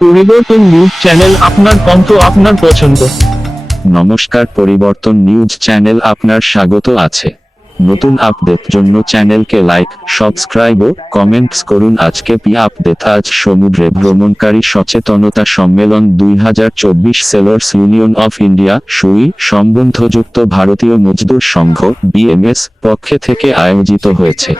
পরিবর্তন news channel আপনার কণ্ঠ আপনার পছন্দ। নমস্কার, পরিবর্তন নিউজ চ্যানেল আপনার স্বাগত আছে। নতুন আপডেট জন্য চ্যানেলকে লাইক, সাবস্ক্রাইব ও কমেন্টস করুন। আজকে পি আপডেট? আজ সমুদ্রে ভ্রমণকারী সচেতনতা সম্মেলন দুই হাজার চব্বিশ সেলর্স ইউনিয়ন অফ ইন্ডিয়া, সুই, সম্বন্ধযুক্ত ভারতীয় মজদুর সংঘ বিএমএস পক্ষে থেকে আয়োজিত হয়েছে।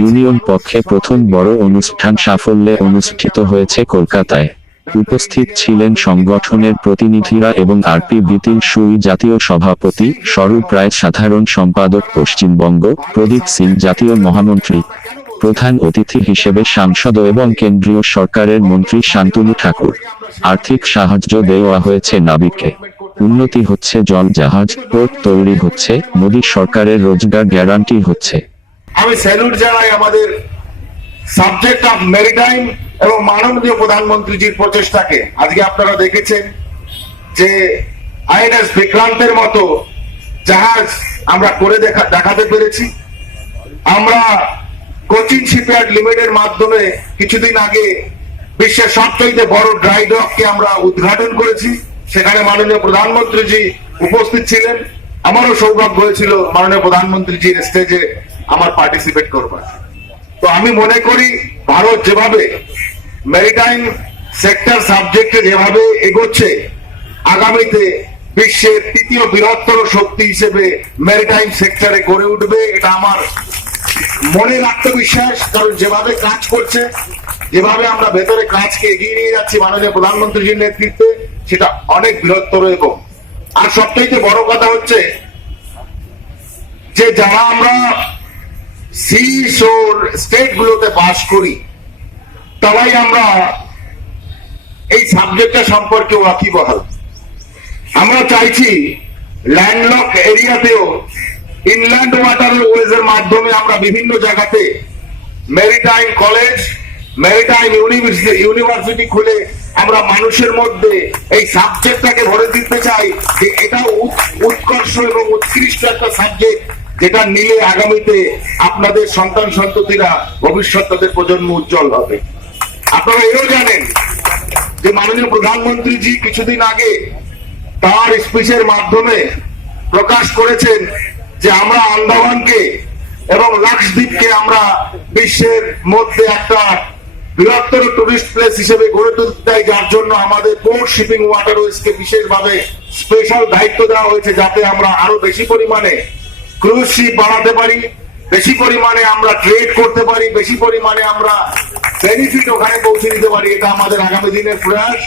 ইউনিয়ন পক্ষে প্রথম বড় অনুষ্ঠান সাফল্যে অনুষ্ঠিত হয়েছে কলকাতায়। উপস্থিত ছিলেন সংগঠনের প্রতিনিধিরা এবং আরপি বিতিন সুই জাতীয় সভাপতি, স্বরূপ রায় সাধারণ সম্পাদক পশ্চিমবঙ্গ, প্রদীপ সিং জাতীয় মহামন্ত্রী, প্রধান অতিথি হিসেবে সাংসদ এবং কেন্দ্রীয় সরকারের মন্ত্রী শান্তনু ঠাকুর। আর্থিক সাহায্য দেওয়া হয়েছে নাবিককে। উন্নতি হচ্ছে জল জাহাজ, পোর্ট তৈরি হচ্ছে, মোদী সরকারের রোজগার গ্যারান্টি হচ্ছে। আমি স্যালুট জানাই আমাদের সাবজেক্ট অফ মেরিটাইম এবং মাননীয় প্রধানমন্ত্রীজির প্রচেষ্টাকে। আজকে আপনারা দেখেছেন যে আইএনএস বিক্রান্তের মতো জাহাজ আমরা করে দেখা, দেখাতে পেরেছি। আমরা কোচিন শিপইয়ার্ড লিমিটেড মাধ্যমে কিছুদিন আগে বিশ্বের সবচেয়ে বড় ড্রাই ডককে আমরা উদ্ঘাটন করেছি। সেখানে মাননীয় প্রধানমন্ত্রীজি উপস্থিত ছিলেন। আমারও সৌভাগ্য হয়েছিল মাননীয় প্রধানমন্ত্রীজির স্টেজে আমার পার্টিসিপেট করবার। তো আমি মনে করি ভারত যেভাবে মেরিটাইম সেক্টর সাবজেক্টে যেভাবে এগোচ্ছে, আগামীতে বিশ্বের তৃতীয় বৃহত্তর শক্তি হিসেবে মেরিটাইম সেক্টরে গড়ে উঠবে, এটা আমার মনের আত্মবিশ্বাস। কারণ যেভাবে কাজ করছে, যেভাবে আমরা ভেতরে কাজকে এগিয়ে নিয়ে যাচ্ছি মাননীয় প্রধানমন্ত্রীজির নেতৃত্বে, সেটা অনেক বৃহত্তর এবং আর সবথেকে বড় কথা হচ্ছে যে যারা আমরা সি শোর স্টেট গুলোতে বাস করি, তারাই আমরা এই সাবজেক্টটা সম্পর্কে ওয়াকিবহাল। আমরা চাইছি ল্যান্ডলক এরিয়াতেও ইনল্যান্ড ওয়াটার ওয়েজ এর মাধ্যমে আমরা বিভিন্ন জায়গাতে maritime college, maritime university university খুলে আমরা মানুষের মধ্যে এই সাবজেক্টটাকে ভরে দিতে চাই যে এটা উৎ- উৎকর্ষ এবং উৎকৃষ্ট একটা সাবজেক্ট। যেটা নিলে আগামীতে আপনাদের সন্তান সন্ততিরা ভবিষ্যৎ তাদের প্রজন্ম উজ্জ্বল হবে। আপনারা এও জানেন যে মাননীয় প্রধানমন্ত্রীজি কিছুদিন আগে তার স্পিচের মাধ্যমে প্রকাশ করেছেন যে আমরা আন্দামানকে এবং লাক্ষদ্বীপকে আমরা বিশ্বের মধ্যে একটা বৃহত্তর টুরিস্ট প্লেস হিসেবে গড়ে তুলতে চাই, যার জন্য আমাদের পোর্ট শিপিং ওয়াটারওয়েজকে বিশেষভাবে স্পেশাল দায়িত্ব দেওয়া হয়েছে, যাতে আমরা আরও বেশি পরিমাণে ক্রুজ বাড়াতে পারি, বেশি পরিমাণে আমরা ট্রেড করতে পারি, বেশি পরিমাণে আমরা বেনিফিট ওখানে পৌঁছে দিতে পারি, এটা আমাদের আগামী দিনের প্রয়াস।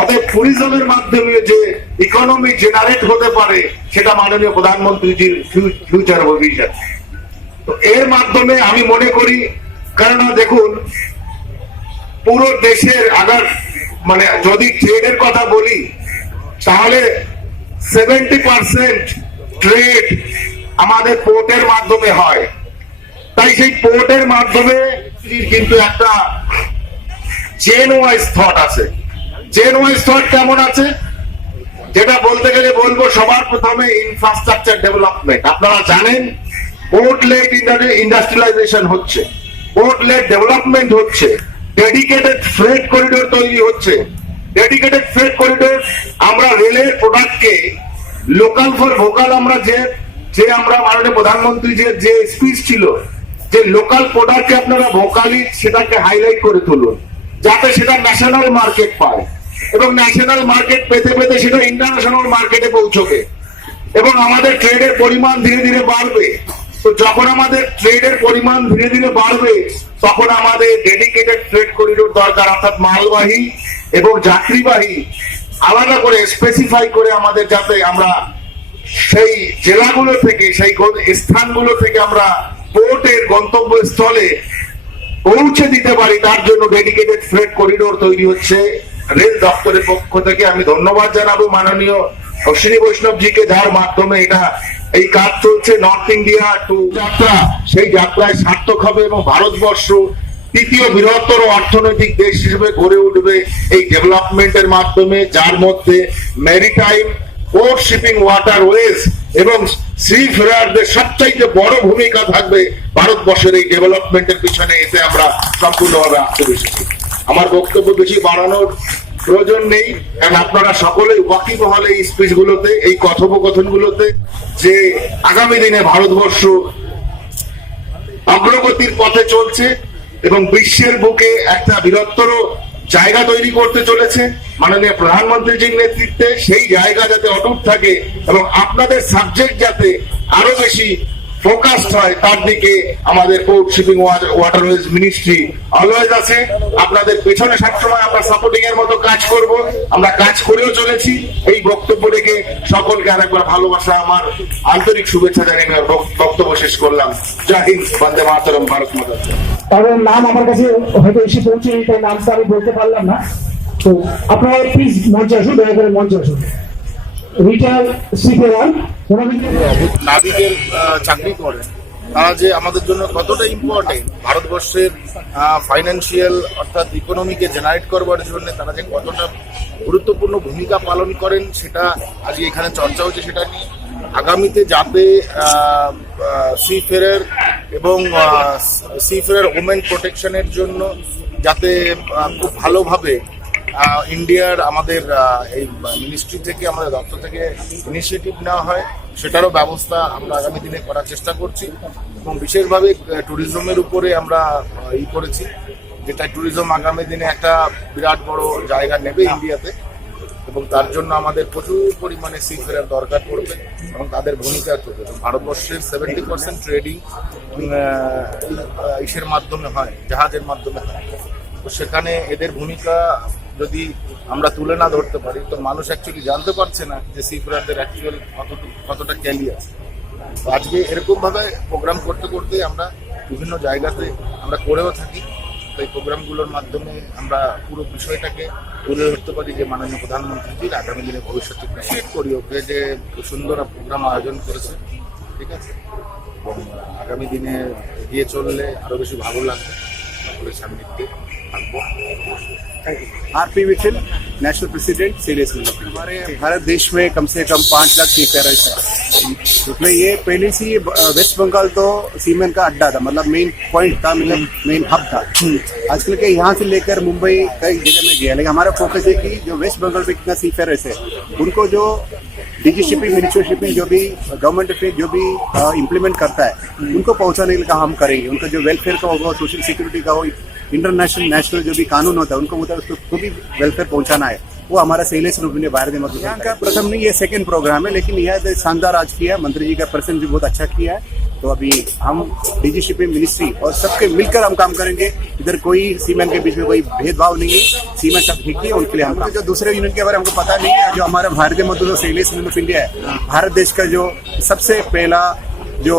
অতএব ট্যুরিজমের মাধ্যমে যে ইকোনমি জেনারেট হতে পারে, সেটা মাননীয় প্রধানমন্ত্রীজির ফিউচার ভবিষ্যৎ। তো এর মাধ্যমে আমি মনে করি, কেননা দেখুন, পুরো দেশের আগার মানে যদি ট্রেডের কথা বলি, তাহলে সেভেন্টি পার্সেন্ট ট্রেড আমাদের পোর্টের মাধ্যমে হয়। তাই সেই পোর্টের মাধ্যমে কিন্তু একটা চেন ওয়াইজ থট আছে। চেন ওয়াইজ থট কেমন আছে? যেটা বলতে গেলে বলব, সবার প্রথমে ইনফ্রাস্ট্রাকচার ডেভেলপমেন্ট আপনারা জানেন পোর্ট লেড ইন্ডাস্ট্রিয়ালাইজেশন হচ্ছে। পোর্ট লেড ডেভেলপমেন্ট হচ্ছে। ডেডিকেটেড ফ্রেড করিডোর তৈরি হচ্ছে। ডেডিকেটেড ফ্রেড করিডোর আমরা রেলের প্রোডাক্টকে লোকাল ফর ভোকাল আমরা যে যে আমরা মাননীয় প্রধানমন্ত্রী যে যে স্পিচ ছিল, যে লোকাল প্রোডাক্টকে আপনারা ভোকালি সেটাকে হাইলাইট করে তুলুন, যাতে সেটা ন্যাশনাল মার্কেট পায় এবং ন্যাশনাল মার্কেট পেতে পেতে সেটা ইন্টারন্যাশনাল মার্কেটে পৌঁছবে। এবং আমাদের ট্রেডের পরিমাণ ধীরে ধীরে বাড়বে। তো যখন আমাদের ট্রেডের পরিমাণ ধীরে ধীরে বাড়বে, তখন আমাদের ডেডিকেটেড ট্রেড করিডোর দরকার, অর্থাৎ মালবাহী এবং যাত্রীবাহী, আলাদা করে স্পেসিফাই করে আমাদের যাতে আমরা সেই জেলাগুলো থেকে, সেই স্থানগুলো থেকে আমরা পোর্টের গন্তব্যস্থলে পৌঁছে দিতে পারি, তার জন্য ডেডিকেটেড ফ্রেড করিডোর তৈরি হচ্ছে। রেল দপ্তরের পক্ষ থেকে আমি ধন্যবাদ জানাব মাননীয় অশ্বিনী বৈষ্ণবজিকে, যার মাধ্যমে এটা, এই কাজ চলছে নর্থ ইন্ডিয়া টু যাত্রা। সেই যাত্রায় সার্থক হবে এবং ভারতবর্ষ তৃতীয় বৃহত্তর অর্থনৈতিক দেশ হিসেবে গড়ে উঠবে এই ডেভেলপমেন্টের মাধ্যমে, যার মধ্যে মেরিটাইম পোর্ট শিপিং ওয়াটারওয়েজ এবং সি ফেরারদের সবচাইতে বড় ভূমিকা থাকবে ভারতবর্ষের এই ডেভেলপমেন্টের পিছনে। এতে আমরা সম্পূর্ণভাবে আত্মবিশ্বাসী। আমার বক্তব্য বেশি বাড়ানোর প্রয়োজন নেই, কারণ আপনারা সকলেই ওয়াকিবহল এই স্পিচগুলোতে, এই কথোপকথনগুলোতে যে আগামী দিনে ভারতবর্ষ অগ্রগতির পথে চলছে এবং বিশ্বের বুকে একটা বৃহত্তর জায়গা তৈরি করতে চলেছে। মাননীয় প্রধানমন্ত্রীজির নেতৃত্বে সেই জায়গা যাতে অটুট থাকে এবং আপনাদের সাবজেক্ট যাতে আরও বেশি ফোকাসড হয়, তার দিকে আমাদের port shipping waterways ministry always আছে। আপনাদের পেছনে সবসময় আমরা সাপোর্টিং এর মতো কাজ করব। আমরা কাজ করেও চলেছি। এই বক্তব্য রেখে সকলকে আরেকবার ভালোবাসা, আমার আন্তরিক শুভেচ্ছা জানিয়ে বক্তব্য শেষ করলাম। জয় হিন্দ, বন্দে মাতরম, ভারত মাতা তাদের নাম আমার কাছে হয়তো এসে পৌঁছেনি তাই নামটা আমি বলতে পারলাম না। তো আপনারা প্লিজ মঞ্চে আসুন, দয়া করে মঞ্চে আসুন। সিপেরান ওনাদের নাবিকের চাকরি করেন তারা যে আমাদের জন্য কতটা ইম্পর্টেন্ট ভারতবর্ষের ফাইন্যান্সিয়াল অর্থাৎ ইকোনমিকে জেনারেট করবার জন্য তারা যে কতটা গুরুত্বপূর্ণ ভূমিকা পালন করেন, সেটা আজকে এখানে চর্চা হচ্ছে, সেটা নিয়ে আগামীতে যাতে সি ফেয়ারের এবং সি ফেয়ারের ওমেন প্রোটেকশনের জন্য যাতে খুব ভালোভাবে ইন্ডিয়ার আমাদের এই মিনিস্ট্রি থেকে, আমাদের দপ্তর থেকে ইনিশিয়েটিভ নেওয়া হয়। সেটারও ব্যবস্থা আমরা আগামী দিনে করার চেষ্টা করছি। এবং বিশেষভাবে ট্যুরিজমের উপরে আমরা ই করেছি যেটা ট্যুরিজম আগামী দিনে একটা বিরাট বড় জায়গা নেবে ইন্ডিয়াতে। এবং তার জন্য আমাদের প্রচুর পরিমাণে সি ফেরার দরকার পড়বে এবং তাদের ভূমিকা থাকবে ভারতবর্ষের সেভেন্টি পার্সেন্ট ট্রেডিং ইসের মাধ্যমে হয়, জাহাজের মাধ্যমে হয়। তো সেখানে এদের ভূমিকা যদি আমরা তুলে না ধরতে পারি, তো মানুষ অ্যাকচুয়ালি জানতে পারছে না যে সিপুরারদের অ্যাকচুয়াল কতটা ক্যালি আছে। আজকে এরকম ভাবে প্রোগ্রাম করতে করতে আমরা বিভিন্ন জায়গাতে আমরা করেও থাকি। তো এই প্রোগ্রামগুলোর মাধ্যমে আমরা পুরো বিষয়টাকে তুলে ধরতে পারি যে মাননীয় প্রধানমন্ত্রীজির আগামী দিনে ভবিষ্যতে অ্যাপ্রিসিয়েট করি ওকে যে সুন্দর প্রোগ্রাম আয়োজন করেছে, ঠিক আছে? এবং আগামী দিনে এগিয়ে চললে আরও বেশি ভালো লাগবে। সকলের সান্নিধ্যে। R P Vitthal national president serious हमारे भारत देश में कम से कम पाँच लाख सी पेरर्स है उसमें ये पहले से वेस्ट बंगाल तो सीमेंट का अड्डा था मतलब मेन पॉइंट था मतलब मेन हब था। आजकल के यहाँ से लेकर मुंबई कई जगह में गया, लेकिन हमारा फोकस है कि जो वेस्ट बंगाल में कितना सी पेरर्स है उनको जो डीजी शिपिंग मिनिस्ट्री शिपिंग जो भी गवर्नमेंट पे जो भी इम्प्लीमेंट करता है, उनको पहुँचाने के हम करेंगे। उनका जो वेलफेयर का होगा सोशल सिक्योरिटी का हो इंटरनेशनल नेशनल जो भी कानून होता है उनको मतलब उसको भी वेलफेयर पहुंचाना है। वो हमारा सेलेस रूप में बाहर में यहाँ का प्रथम नहीं ये सेकंड प्रोग्राम है लेकिन यह शानदार आज किया है मंत्री जी का प्रेजेंट भी बहुत अच्छा किया है। तो अभी हम डीजी शिपिंग मिनिस्ट्री और सबके मिलकर हम काम करेंगे। इधर कोई सीमेंट के बीच में कोई भेदभाव नहीं है। सीमेंट सब ठीक है उनके लिए हम जो दूसरे यूनियन के बारे में हमको पता नहीं है जो हमारा भारतीय मजदूर यूनियन ऑफ़ इंडिया है। भारत देश का जो सबसे पहला जो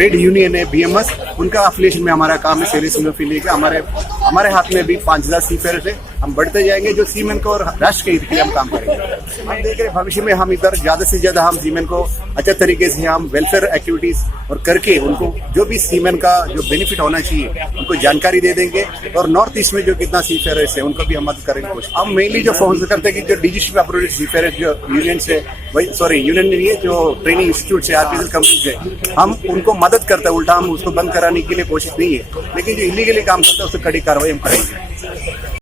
ट्रेड यूनियन है बीएमएस उनका अफिलेशन में हमारा काम है यूनिफिली का हमारे हमारे हाथ में भी पाँच हज़ार सी फेयर है हम बढ़ते जाएँगे जो सीमेन को और राष्ट्र के हित के लिए हम काम करेंगे। हम देख रहे हैं, भविष्य में हम इधर ज़्यादा से ज़्यादा हम सीमेन को अच्छे तरीके से हम वेलफेयर एक्टिविटीज़ और करके उनको जो भी सीमेन का जो बेनिफिट होना चाहिए, उनको जानकारी दे देंगे। और नॉर्थ ईस्ट में जो कितना सी फेयर है, उनको भी हम मदद करेंगे हम मेनली जो फोकस करते हैं कि जो डिजिटल अप्रोच सी फेयर जो यूनियन से वही सॉरी यूनियन नहीं है, जो ट्रेनिंग इंस्टीट्यूट से आर्टिफिशियल कंपनी से हम उनको मदद करते हैं। उल्टा हम उसको बंद कराने के लिए कोशिश नहीं है। लेकिन जो इलीगली काम करते हैं उससे कड़ी ficaram em frente.